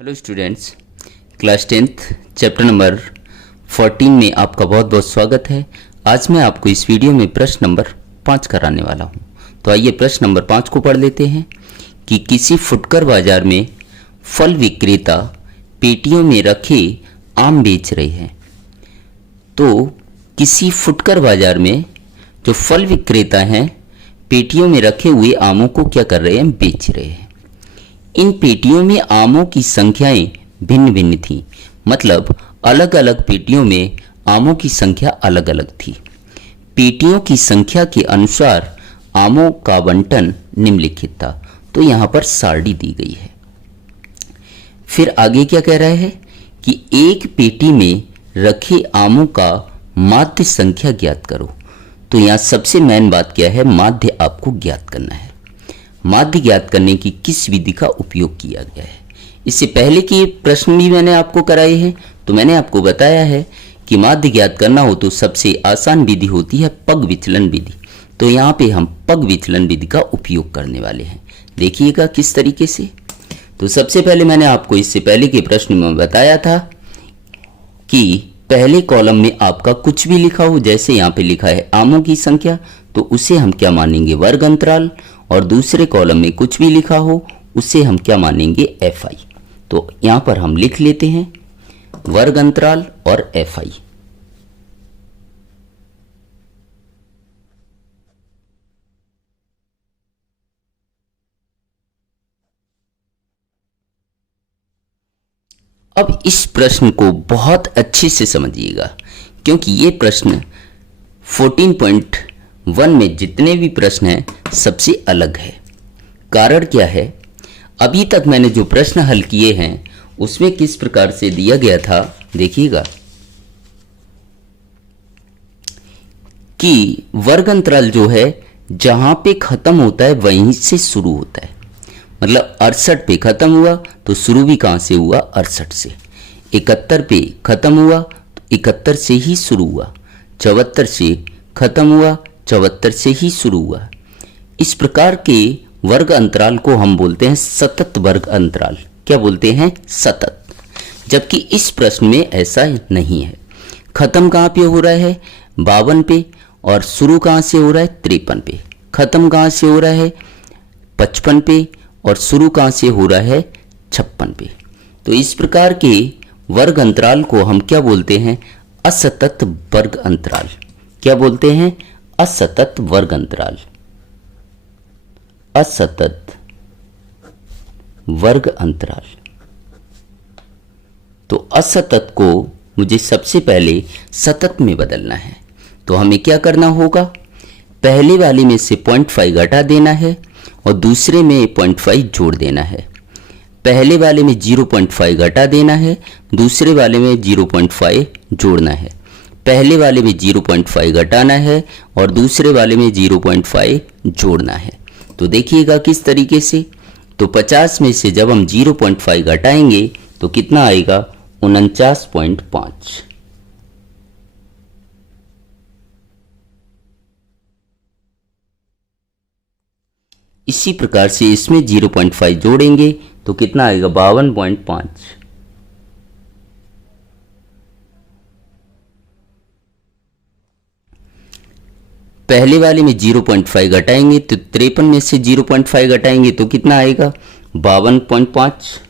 Hello students, class 10th chapter number 14 में आपका बहुत बहुत स्वागत है। आज मैं आपको इस वीडियो में प्रश्न नंबर 5 कराने वाला हूं। तो आइए प्रश्न नंबर 5 को पढ़ लेते हैं कि किसी फुटकर बाजार में फल विक्रेता पेटियों में रखे आम बेच रहे हैं। तो किसी फुटकर बाजार में जो फल विक्रेता हैं पेटियों में रखे हुए आमों को क्या कर रहे हैं, बेच रहे हैं। इन पेटियों में आमों की संख्याएं भिन्न भिन्न थी, मतलब अलग अलग पेटियों में आमों की संख्या अलग अलग थी। पेटियों की संख्या के अनुसार आमों का आवंटन निम्नलिखित था। तो यहाँ पर सारणी दी गई है। फिर आगे क्या कह रहा है कि एक पेटी में रखे आमों का माध्य संख्या ज्ञात करो। तो यहाँ सबसे मेन बात क्या है, माध्य आपको ज्ञात करना है। माध्य ज्ञात करने की किस विधि का उपयोग किया गया है। इससे पहले के प्रश्न भी मैंने आपको कराए हैं, तो मैंने आपको बताया है कि माध्य ज्ञात करना हो तो सबसे आसान विधि होती है पग विचलन विधि। तो यहाँ पे हम पग विचलन विधि का उपयोग करने वाले हैं। देखिएगा किस तरीके से। तो सबसे पहले मैंने आपको इससे पहले के प्रश्न में बताया था कि पहले कॉलम में आपका कुछ भी लिखा हो, जैसे यहाँ पे लिखा है आमों की संख्या, तो उसे हम क्या मानेंगे, वर्ग अंतराल। और दूसरे कॉलम में कुछ भी लिखा हो उसे हम क्या मानेंगे, एफ आई। तो यहां पर हम लिख लेते हैं वर्ग अंतराल और एफ आई। अब इस प्रश्न को बहुत अच्छे से समझिएगा, क्योंकि ये प्रश्न 14.1 में जितने भी प्रश्न हैं सबसे अलग है। कारण क्या है, अभी तक मैंने जो प्रश्न हल किए हैं उसमें किस प्रकार से दिया गया था, देखिएगा कि वर्ग अंतराल जो है जहां पे खत्म होता है वहीं से शुरू होता है। मतलब 68 पे खत्म हुआ तो शुरू भी कहां से हुआ, 68 से। 71 पे खत्म हुआ तो 71 से ही शुरू हुआ। 74 से खत्म हुआ, 74 से ही शुरू हुआ। इस प्रकार के वर्ग अंतराल को हम बोलते हैं सतत वर्ग अंतराल। क्या बोलते हैं, सतत। जबकि इस प्रश्न में ऐसा नहीं है। खत्म कहाँ पे हो रहा है, 52 पे, और शुरू कहाँ से हो रहा है, 53 पे। खत्म कहाँ से हो रहा है, 55 पे, और शुरू कहाँ से हो रहा है, 56 पे। तो इस प्रकार के वर्ग अंतराल को हम क्या बोलते हैं, असतत वर्ग अंतराल। क्या बोलते हैं, असतत वर्ग अंतराल। असतत वर्ग अंतराल। तो असतत को मुझे सबसे पहले सतत में बदलना है। तो हमें क्या करना होगा, पहले वाले में से 0.5 घटा देना है और दूसरे में 0.5 जोड़ देना है। पहले वाले में 0.5 घटा देना है, दूसरे वाले में 0.5 जोड़ना है। पहले वाले में 0.5 घटाना है और दूसरे वाले में 0.5 जोड़ना है। तो देखिएगा किस तरीके से। तो 50 में से जब हम 0.5 घटाएंगे तो कितना आएगा, 49.5। इसी प्रकार से इसमें 0.5 जोड़ेंगे तो कितना आएगा, 52.5। पहले वाले में 0.5 घटाएंगे तो 53 में से 0.5 घटाएंगे तो कितना आएगा, 52.5।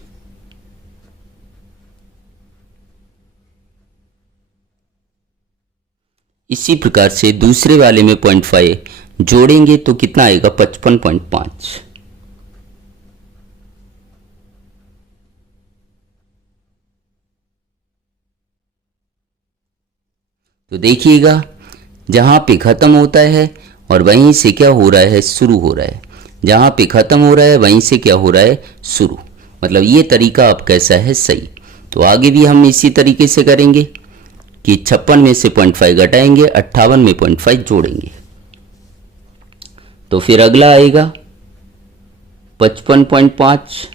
इसी प्रकार से दूसरे वाले में 0.5 जोड़ेंगे तो कितना आएगा, 55.5। तो देखिएगा जहां पे खत्म होता है और वहीं से क्या हो रहा है, शुरू हो रहा है। जहां पे खत्म हो रहा है वहीं से क्या हो रहा है, शुरू। मतलब ये तरीका अब कैसा है, सही। तो आगे भी हम इसी तरीके से करेंगे कि 56 में से 0.5 घटाएंगे, 58 में 0.5 जोड़ेंगे। तो फिर अगला आएगा 55.5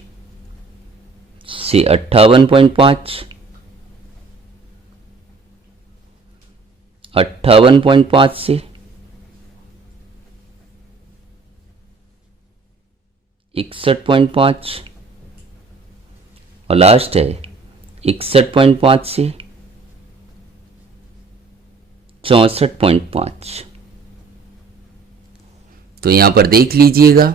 से 58.5, 58.5 से 61.5 और लास्ट है 61.5 से 64.5। तो यहाँ पर देख लीजिएगा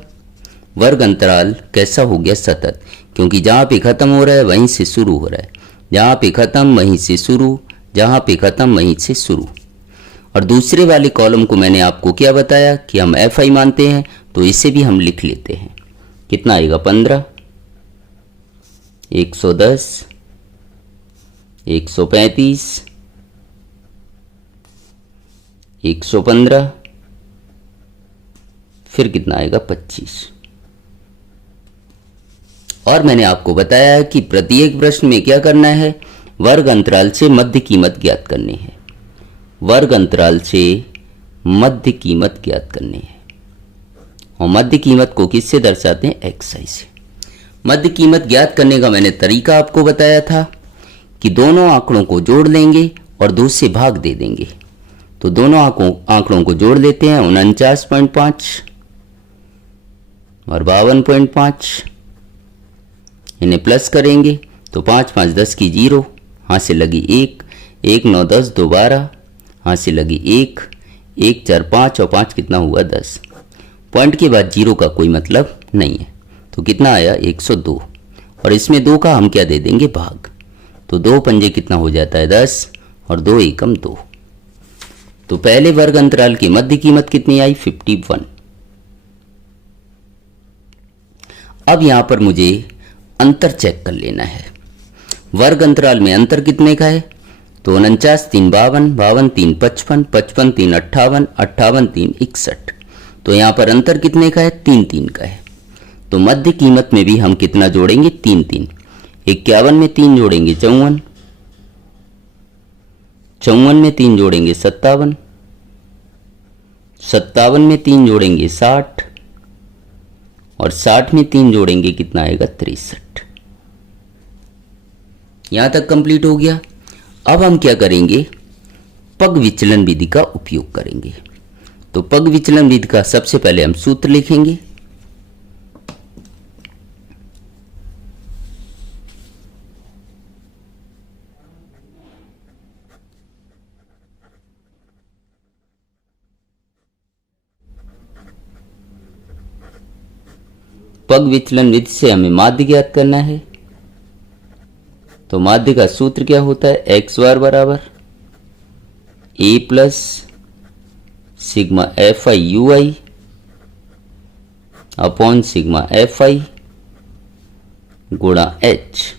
वर्ग अंतराल कैसा हो गया सतत, क्योंकि जहाँ पे ख़त्म हो रहा है वहीं से शुरू हो रहा है, जहाँ पे ख़त्म वहीं से शुरू, जहाँ पे ख़त्म वहीं से शुरू। और दूसरे वाले कॉलम को मैंने आपको क्या बताया कि हम एफ आई मानते हैं, तो इसे भी हम लिख लेते हैं। कितना आएगा 15, 110, 135, 115, फिर कितना आएगा 25। और मैंने आपको बताया कि प्रत्येक प्रश्न में क्या करना है, वर्ग अंतराल से मध्य कीमत ज्ञात करनी है। वर्ग अंतराल से मध्य कीमत ज्ञात करनी है, और मध्य कीमत को किससे दर्शाते हैं, एक्स आई से। मध्य कीमत ज्ञात करने का मैंने तरीका आपको बताया था कि दोनों आंकड़ों को जोड़ लेंगे और 2 से भाग दे देंगे। तो दोनों आंकड़ों को जोड़ लेते हैं, 49.5 और 52.5, इन्हें प्लस करेंगे तो 5 5 10 की 0, हाथ से लगी 1, 1 9 10 2 12, हाथ से लगी 1, 1 4 5 और 5 कितना हुआ 10। पॉइंट के बाद 0 का कोई मतलब नहीं है, तो कितना आया 102। और इसमें 2 का हम क्या दे देंगे, भाग। तो 2 पंजे कितना हो जाता है 10 और 2 एकम 2। तो पहले वर्ग अंतराल की मध्य कीमत कितनी आई, 51। अब यहां पर मुझे अंतर चेक कर लेना है। वर्ग अंतराल में अंतर कितने का है, तो 49 3 52, 52 3 55, 55 3 58, 58 3 61। तो यहां पर अंतर कितने का है, 3 3 का है। तो मध्य कीमत में भी हम कितना जोड़ेंगे, 3 3। 51 में 3 जोड़ेंगे 54, 54 में 3 जोड़ेंगे 57, 57 में 3 जोड़ेंगे 60, और 60 में 3 जोड़ेंगे कितना आएगा 63। यहां तक कंप्लीट हो गया। अब हम क्या करेंगे, पग विचलन विधि का उपयोग करेंगे। तो पग विचलन विधि का सबसे पहले हम सूत्र लिखेंगे। पग विचलन विधि से हमें माध्य ज्ञात करना है। तो माध्य का सूत्र क्या होता है, एक्स बार बराबर A plus sigma f i u i upon sigma f i गुणा एच।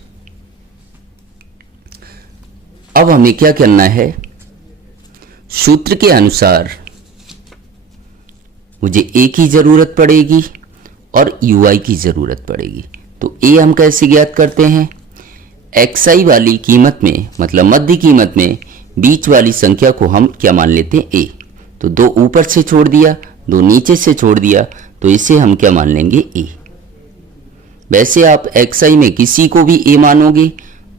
अब हमें क्या करना है, सूत्र के अनुसार मुझे ए की जरूरत पड़ेगी और यू आई की जरूरत पड़ेगी। तो ए हम कैसे ज्ञात करते हैं, एक्स आई वाली कीमत में, मतलब मध्य कीमत में बीच वाली संख्या को हम क्या मान लेते हैं, ए। तो 2 ऊपर से छोड़ दिया, 2 नीचे से छोड़ दिया, तो इसे हम क्या मान लेंगे, ए। वैसे आप एक्स आई में किसी को भी ए मानोगे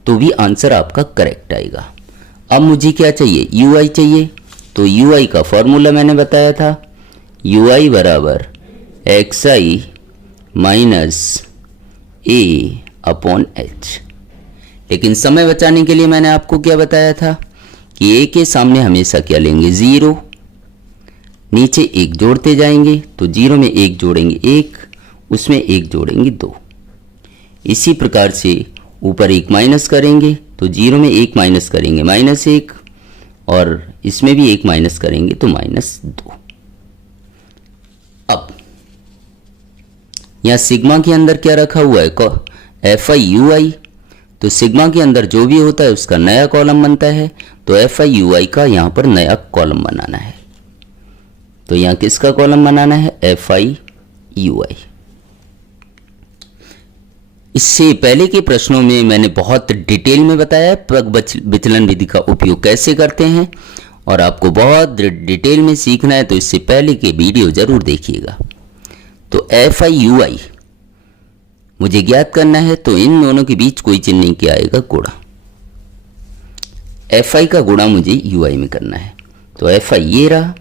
तो भी आंसर आपका करेक्ट आएगा। अब मुझे क्या चाहिए, यू आई चाहिए। तो यू आई का फॉर्मूला मैंने बताया था, यू आई बराबर एक्स आई माइनस ए अपॉन एच। लेकिन समय बचाने के लिए मैंने आपको क्या बताया था कि ए के सामने हमेशा क्या लेंगे, 0, नीचे 1 जोड़ते जाएंगे। तो 0 में 1 जोड़ेंगे 1, उसमें 1 जोड़ेंगे 2। इसी प्रकार से ऊपर 1 माइनस करेंगे, तो 0 में 1 माइनस करेंगे -1, और इसमें भी 1 माइनस करेंगे तो -2। अब यहाँ सिग्मा के अंदर क्या रखा हुआ है, एफ आई यू आई। तो सिग्मा के अंदर जो भी होता है उसका नया कॉलम बनता है। तो एफ आई यू आई का यहाँ पर नया कॉलम बनाना है। तो यहाँ किसका कॉलम बनाना है, एफ आई यू आई। इससे पहले के प्रश्नों में मैंने बहुत डिटेल में बताया पग विचलन विधि का उपयोग कैसे करते हैं, और आपको बहुत डिटेल में सीखना है तो इससे पहले के वीडियो जरूर देखिएगा। तो एफ आई यू आई मुझे ज्ञात करना है, तो इन दोनों के बीच कोई चिन्ह नहीं, क्या आएगा, गुणा। एफ आई का गुणा मुझे यू आई में करना है। तो एफ आई ये रहा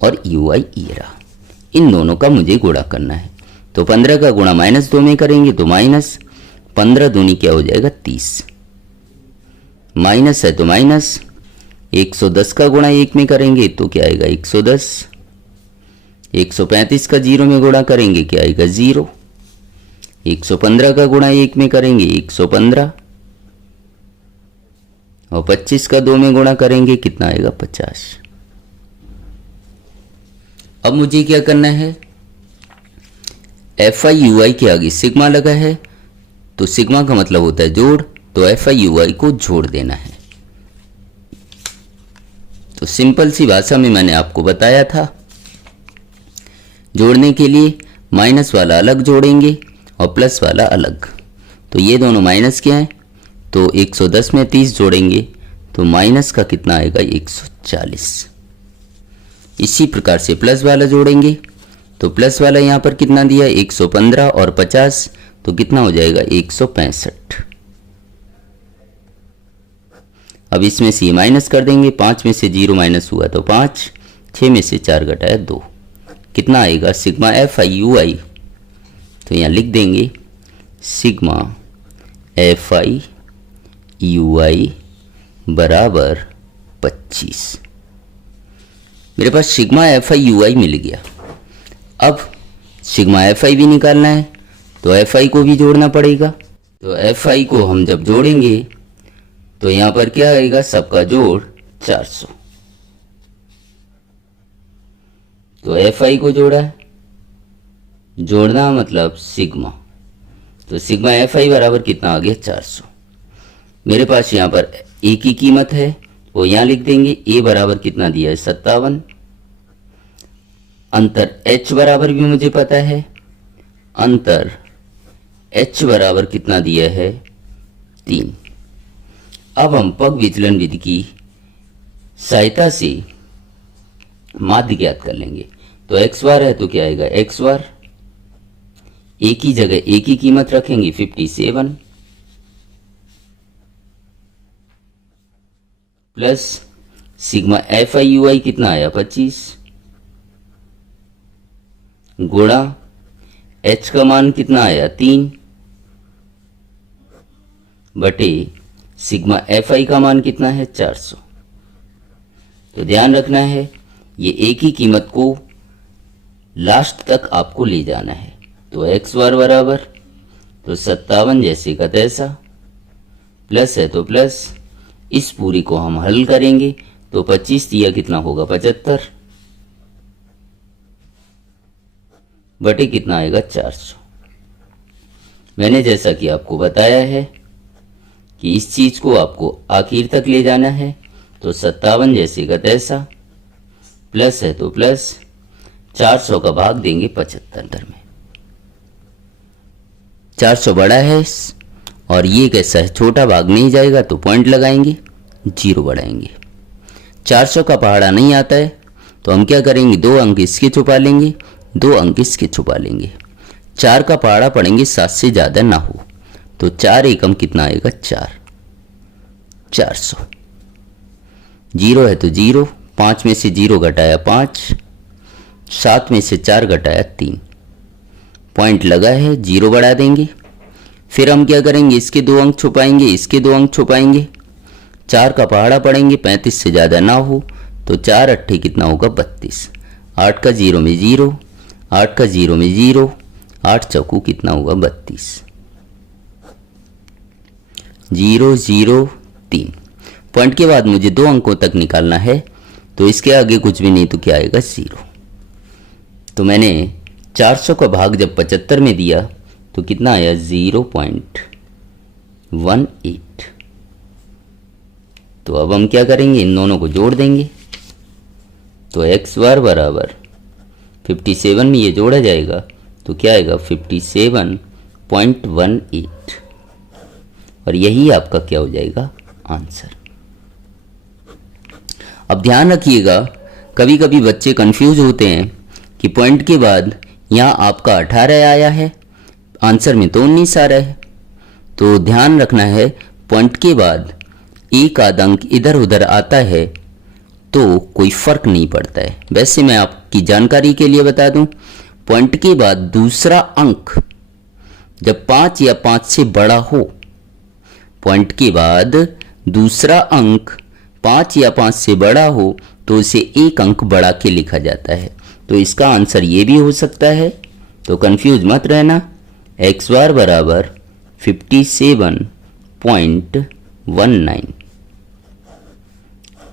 और यू आई ये रहा, इन दोनों का मुझे गुणा करना है। तो 15 का गुणा -2 में करेंगे तो 15 दूनी क्या हो जाएगा 30। माइनस है तो माइनस, 110 का गुणा 1 में करेंगे तो क्या आएगा 110। 135 का 0 में गुणा करेंगे क्या आएगा 0। 115 का गुणा 1 में करेंगे 115, और 25 का 2 में गुणा करेंगे कितना आएगा 50। अब मुझे क्या करना है, एफ आई यू आई के आगे सिग्मा लगा है, तो सिग्मा का मतलब होता है जोड़, तो एफ आई यू आई को जोड़ देना है। तो सिंपल सी भाषा में मैंने आपको बताया था, जोड़ने के लिए माइनस वाला अलग जोड़ेंगे और प्लस वाला अलग। तो ये दोनों माइनस क्या है, तो 110 में 30 जोड़ेंगे तो माइनस का कितना आएगा 140। इसी प्रकार से प्लस वाला जोड़ेंगे तो प्लस वाला यहाँ पर कितना दिया 115 और 50, तो कितना हो जाएगा 165। अब इसमें से माइनस कर देंगे, 5 में से 0 माइनस हुआ तो 5, 6 में से 4 घटाया 2, कितना आएगा सिग्मा एफ आई यू आई। तो यहाँ लिख देंगे सिग्मा एफ आई यू आई बराबर 25। मेरे पास सिग्मा एफ आई यू आई मिल गया। अब सिग्मा एफ आई भी निकालना है तो एफ आई को भी जोड़ना पड़ेगा। तो एफ आई को हम जब जोड़ेंगे तो यहाँ पर क्या आएगा, सबका जोड़ 400। तो एफ आई को जोड़ा है, जोड़ना मतलब सिग्मा, तो सिग्मा एफ आई बराबर कितना आ गया 400। मेरे पास यहाँ पर ए की कीमत है वो यहाँ लिख देंगे, ए बराबर कितना दिया है 57। अंतर h बराबर भी मुझे पता है, अंतर h बराबर कितना दिया है 3। अब हम पग विचलन विधि की सहायता से माध्य ज्ञात कर लेंगे। तो x बार है तो क्या आएगा x बार, a की जगह a की कीमत रखेंगे 57 plus sigma f i u i कितना आया 25 गुणा h का मान कितना आया 3 बटे सिग्मा एफ आई का मान कितना है 400। तो ध्यान रखना है ये एक ही कीमत को लास्ट तक आपको ले जाना है। तो x बार बराबर तो 57 जैसे का तैसा, प्लस है तो प्लस, इस पूरी को हम हल करेंगे तो 25 दिया कितना होगा 75 बटे कितना आएगा 400। मैंने जैसा कि आपको बताया है कि इस चीज को आपको आखिर तक ले जाना है, तो 57 जैसे का तैसा, प्लस है तो प्लस, 400 का भाग देंगे 75 में। 400 बड़ा है और ये कैसा है छोटा, भाग नहीं जाएगा तो पॉइंट लगाएंगे, 0 बढ़ाएंगे। 400 का पहाड़ा नहीं आता है तो हम क्या करेंगे, 2 अंक इसके छुपा लेंगे, 2 अंक इसके छुपा लेंगे। 4 का पहाड़ा पढ़ेंगे 7 से ज़्यादा ना हो, तो 4 एकम कितना आएगा 4, 400। 0 है तो 0, 5 में से 0 घटाया 5, 7 में से 4 घटाया 3, पॉइंट लगा है, 0 बढ़ा देंगे। फिर हम क्या करेंगे, इसके 2 अंक छुपाएंगे, इसके 2 अंक छुपाएंगे। 4 का पहाड़ा पढ़ेंगे 35 से ज़्यादा ना हो, तो 4 अट्ठे कितना होगा 32, 8 का 0 में 0, 8 का 0 में 0, 8 चौकू कितना होगा 32, 0 0 3। पॉइंट के बाद मुझे 2 अंकों तक निकालना है, तो इसके आगे कुछ भी नहीं तो क्या आएगा 0। तो मैंने 400 का भाग जब 75 में दिया तो कितना आया 0.18। तो अब हम क्या करेंगे, इन दोनों को जोड़ देंगे। तो x बार बराबर 57 में ये जोड़ा जाएगा तो क्या आएगा 57.18, और यही आपका क्या हो जाएगा आंसर। अब ध्यान रखिएगा, कभी कभी बच्चे कंफ्यूज होते हैं कि पॉइंट के बाद यहाँ आपका 18 आया है, आंसर में तो 19 आ रहा है। तो ध्यान रखना है, पॉइंट के बाद एक आध अंक इधर उधर आता है तो कोई फर्क नहीं पड़ता है। वैसे मैं आपकी जानकारी के लिए बता दूं, पॉइंट के बाद दूसरा अंक जब 5 या 5 से बड़ा हो, पॉइंट के बाद दूसरा अंक 5 या 5 से बड़ा हो तो उसे एक अंक बढ़ा के लिखा जाता है। तो इसका आंसर ये भी हो सकता है, तो कंफ्यूज मत रहना। एक्स बार बराबर 57.19।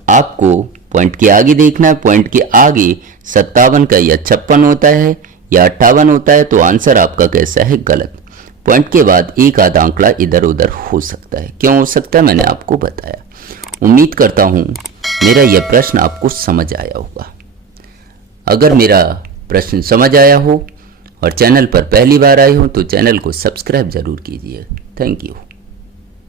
आपको पॉइंट के आगे देखना है, पॉइंट के आगे 57 का या 56 होता है या 58 होता है, तो आंसर आपका कैसा है? गलत। पॉइंट के बाद एक आधा आंकड़ा इधर उधर हो सकता है। क्यों हो सकता है, मैंने आपको बताया। उम्मीद करता हूं मेरा यह प्रश्न आपको समझ आया होगा। अगर मेरा प्रश्न समझ आया हो और चैनल पर पहली बार आए हो तो चैनल को सब्सक्राइब जरूर कीजिए। Thank you.